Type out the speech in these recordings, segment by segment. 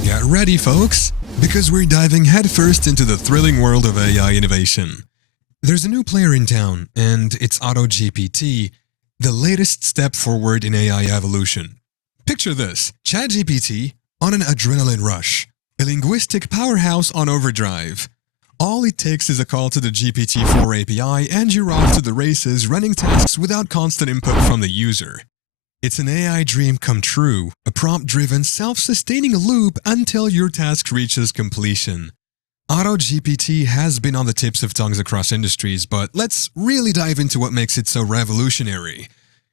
Get ready, folks, because we're diving headfirst into the thrilling world of AI innovation. There's a new player in town, and it's AutoGPT, the latest step forward in AI evolution. Picture this: ChatGPT on an adrenaline rush, a linguistic powerhouse on overdrive. All it takes is a call to the GPT-4 API and you're off to the races running tasks without constant input from the user. It's an AI dream come true, a prompt-driven, self-sustaining loop until your task reaches completion. AutoGPT has been on the tips of tongues across industries, but let's really dive into what makes it so revolutionary.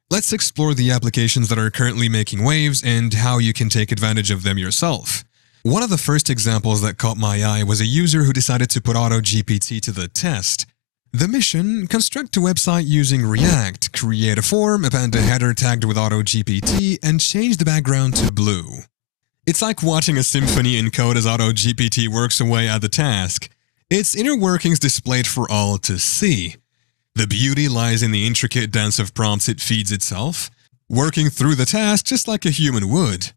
Let's explore the applications that are currently making waves and how you can take advantage of them yourself. One of the first examples that caught my eye was a user who decided to put AutoGPT to the test. The mission: construct a website using React, create a form, append a header tagged with AutoGPT, and change the background to blue. It's like watching a symphony in code as AutoGPT works away at the task, its inner workings displayed for all to see. The beauty lies in the intricate dance of prompts it feeds itself, working through the task just like a human would.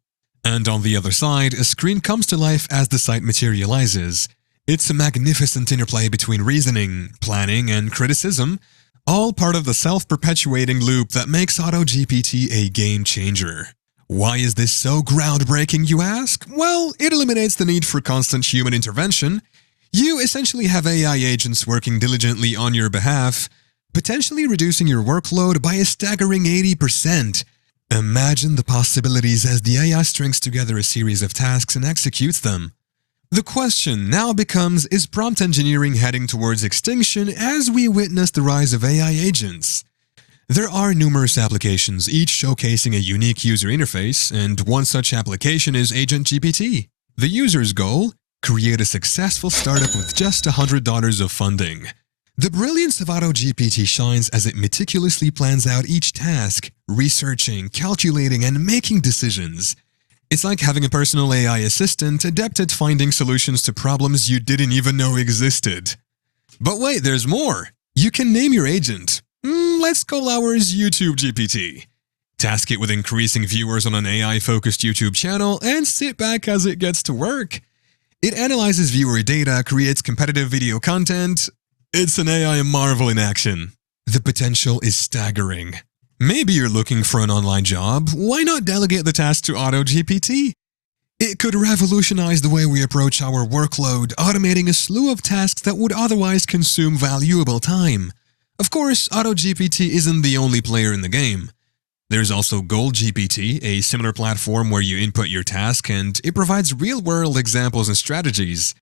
And on the other side, a screen comes to life as the site materializes. It's a magnificent interplay between reasoning, planning, and criticism, all part of the self-perpetuating loop that makes AutoGPT a game-changer. Why is this so groundbreaking, you ask? Well, it eliminates the need for constant human intervention. You essentially have AI agents working diligently on your behalf, potentially reducing your workload by a staggering 80%. Imagine the possibilities as the AI strings together a series of tasks and executes them. The question now becomes, is prompt engineering heading towards extinction as we witness the rise of AI agents? There are numerous applications, each showcasing a unique user interface, and one such application is AgentGPT. The user's goal? Create a successful startup with just $100 of funding. The brilliance of AutoGPT shines as it meticulously plans out each task, researching, calculating, and making decisions. It's like having a personal AI assistant adept at finding solutions to problems you didn't even know existed. But wait, there's more! You can name your agent. Let's call ours YouTube GPT. Task it with increasing viewers on an AI-focused YouTube channel and sit back as it gets to work. It analyzes viewer data, creates competitive video content. It's an AI marvel in action. The potential is staggering. Maybe you're looking for an online job. Why not delegate the task to AutoGPT? It could revolutionize the way we approach our workload, automating a slew of tasks that would otherwise consume valuable time. Of course, AutoGPT isn't the only player in the game. There's also GoldGPT, a similar platform where you input your task and it provides real-world examples and strategies.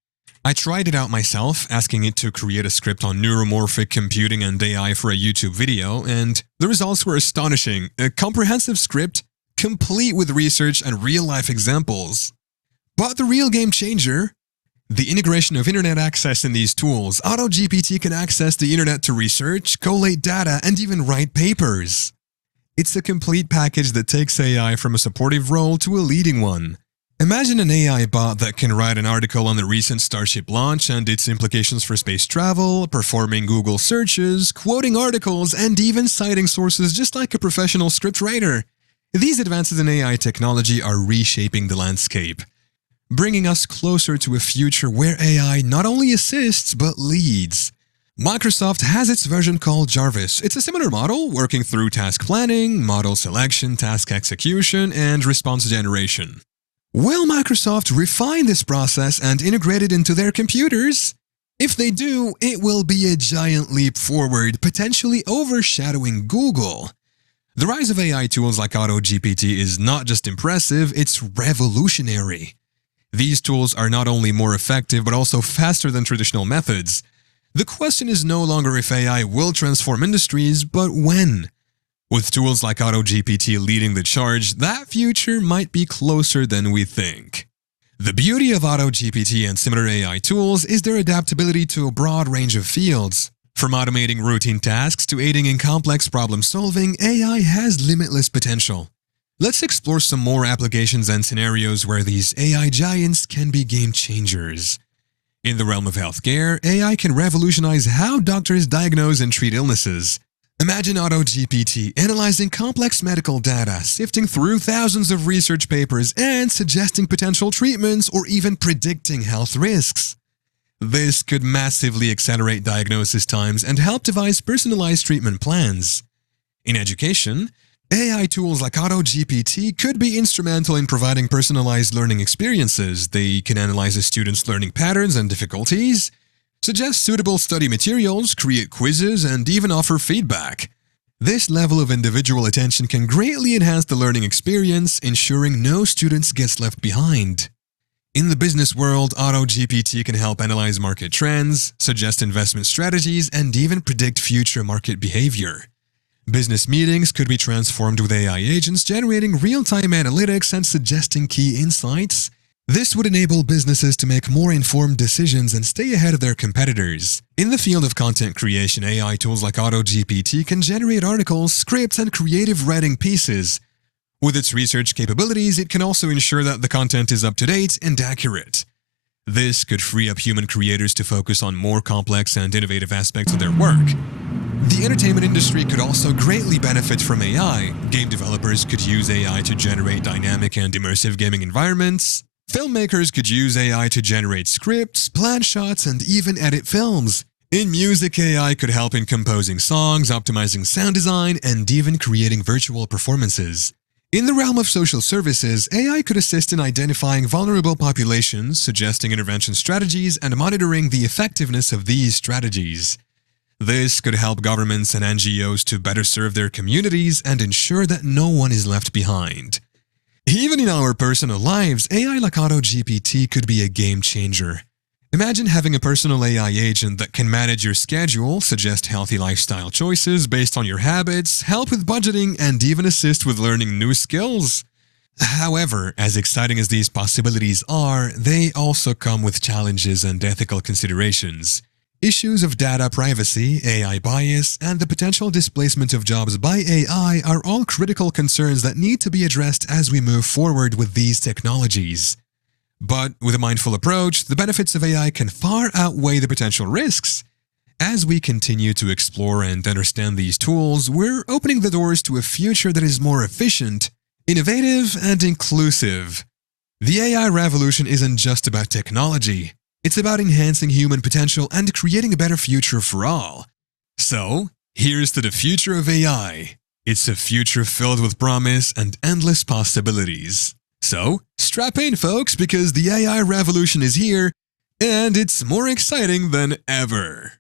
I tried it out myself, asking it to create a script on neuromorphic computing and AI for a YouTube video, and the results were astonishing. A comprehensive script, complete with research and real-life examples. But the real game changer? The integration of internet access in these tools. AutoGPT can access the internet to research, collate data, and even write papers. It's a complete package that takes AI from a supportive role to a leading one. Imagine an AI bot that can write an article on the recent Starship launch and its implications for space travel, performing Google searches, quoting articles, and even citing sources just like a professional scriptwriter. These advances in AI technology are reshaping the landscape, bringing us closer to a future where AI not only assists but leads. Microsoft has its version called Jarvis. It's a similar model, working through task planning, model selection, task execution, and response generation. Will Microsoft refine this process and integrate it into their computers? If they do, it will be a giant leap forward, potentially overshadowing Google. The rise of AI tools like AutoGPT is not just impressive, it's revolutionary. These tools are not only more effective but also faster than traditional methods. The question is no longer if AI will transform industries, but when. With tools like AutoGPT leading the charge, that future might be closer than we think. The beauty of AutoGPT and similar AI tools is their adaptability to a broad range of fields. From automating routine tasks to aiding in complex problem-solving, AI has limitless potential. Let's explore some more applications and scenarios where these AI giants can be game changers. In the realm of healthcare, AI can revolutionize how doctors diagnose and treat illnesses. Imagine AutoGPT analyzing complex medical data, sifting through thousands of research papers, and suggesting potential treatments or even predicting health risks. This could massively accelerate diagnosis times and help devise personalized treatment plans. In education, AI tools like AutoGPT could be instrumental in providing personalized learning experiences. They can analyze a student's learning patterns and difficulties, suggest suitable study materials, create quizzes, and even offer feedback. This level of individual attention can greatly enhance the learning experience, ensuring no student gets left behind. In the business world, AutoGPT can help analyze market trends, suggest investment strategies, and even predict future market behavior. Business meetings could be transformed with AI agents generating real-time analytics and suggesting key insights. This would enable businesses to make more informed decisions and stay ahead of their competitors. In the field of content creation, AI tools like AutoGPT can generate articles, scripts, and creative writing pieces. With its research capabilities, it can also ensure that the content is up-to-date and accurate. This could free up human creators to focus on more complex and innovative aspects of their work. The entertainment industry could also greatly benefit from AI. Game developers could use AI to generate dynamic and immersive gaming environments. Filmmakers could use AI to generate scripts, plan shots, and even edit films. In music, AI could help in composing songs, optimizing sound design, and even creating virtual performances. In the realm of social services, AI could assist in identifying vulnerable populations, suggesting intervention strategies, and monitoring the effectiveness of these strategies. This could help governments and NGOs to better serve their communities and ensure that no one is left behind. Even in our personal lives, AI like AutoGPT could be a game changer. Imagine having a personal AI agent that can manage your schedule, suggest healthy lifestyle choices based on your habits, help with budgeting, and even assist with learning new skills. However, as exciting as these possibilities are, they also come with challenges and ethical considerations. Issues of data privacy, AI bias, and the potential displacement of jobs by AI are all critical concerns that need to be addressed as we move forward with these technologies. But with a mindful approach, the benefits of AI can far outweigh the potential risks. As we continue to explore and understand these tools, we're opening the doors to a future that is more efficient, innovative, and inclusive. The AI revolution isn't just about technology. It's about enhancing human potential and creating a better future for all. So, here's to the future of AI. It's a future filled with promise and endless possibilities. So, strap in, folks, because the AI revolution is here, and it's more exciting than ever.